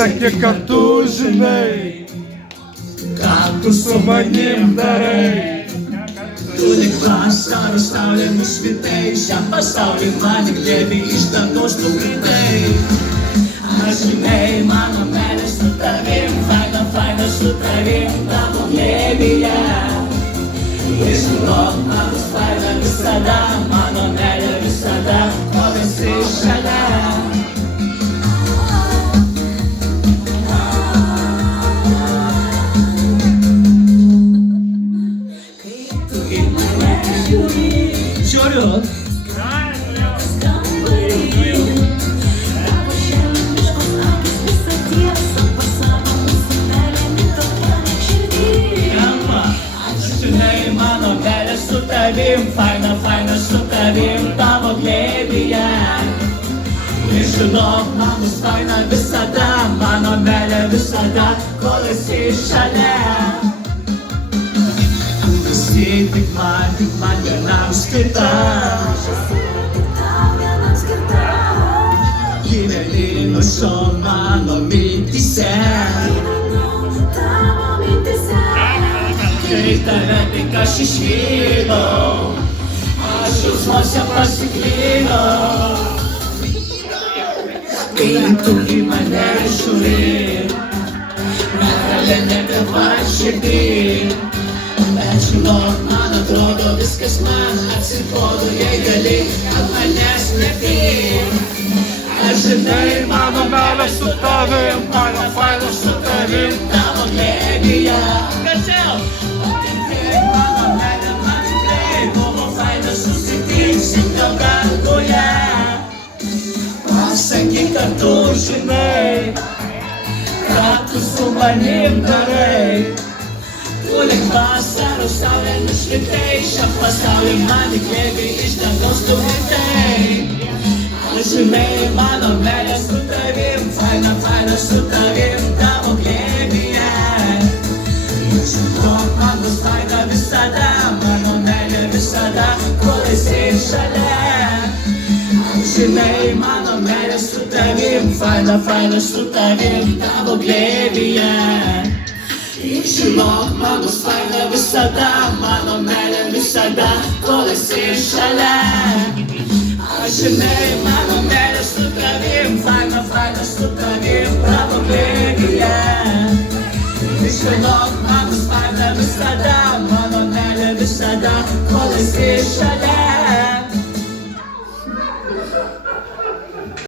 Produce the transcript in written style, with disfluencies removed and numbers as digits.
Pasakyk, kad tu žinai, ką tu su manim darai. Tu lyg vasaros saulė nušvitai, šiam pasaulį man tik glėbį iš dangaus nukritai. Aš žinai, mano meilė su tavim, faina, faina su tavim, tavo glėbyje. Ir žinok, man bus faina visada, mano meilė visada, kol esi šalia. Žiūriu. Žinai, mano meilė su tavim, faina, faina su tavim, tavo glėbyje. Ir žinok, man bus faina visada, mano meilė visada, kol esi šalia. Tik man vienam skirta. Gyveni nuo šiol mano mintyse. Kai tave tik aš išvydau, aš jausmuose pasiklydau. Kai tu į mane žiūri, meilė nebevažirdį. Bet žinok, man atrodo viskas man atsibodo, jei gali, kad manęs nepyk. Aš žinai, mano meilė su tavim, mano faina su tavim, tavo glėbyje. Patikėk, mano meilė, man tikrai buvo faina susitiksim gal danguje. Pasakyk, kad tu žinai, ką tu su manim darai. Tu lyg vasaros saulė nušvitai, šiam pasaulį man įkvėpė iš dangaus nukritai. Aš žinai, mano meilė su tavim, faina, faina su tavim, tavo glėbyje. Ir žinok, man bus faina visada, mano meilė visada, kol esi šalia. Aš žinai, mano meilė su tavim, faina, faina su tavim, tavo glėbyje. Ir žinok, man bus faina visada, mano meilė visada, kol esi šalia. Aš žinai, mano meilė su tavim, faina, faina su tavim, tavo glėbyje. Ir žinok, man bus faina visada, mano meilė visada, kol esi šalia.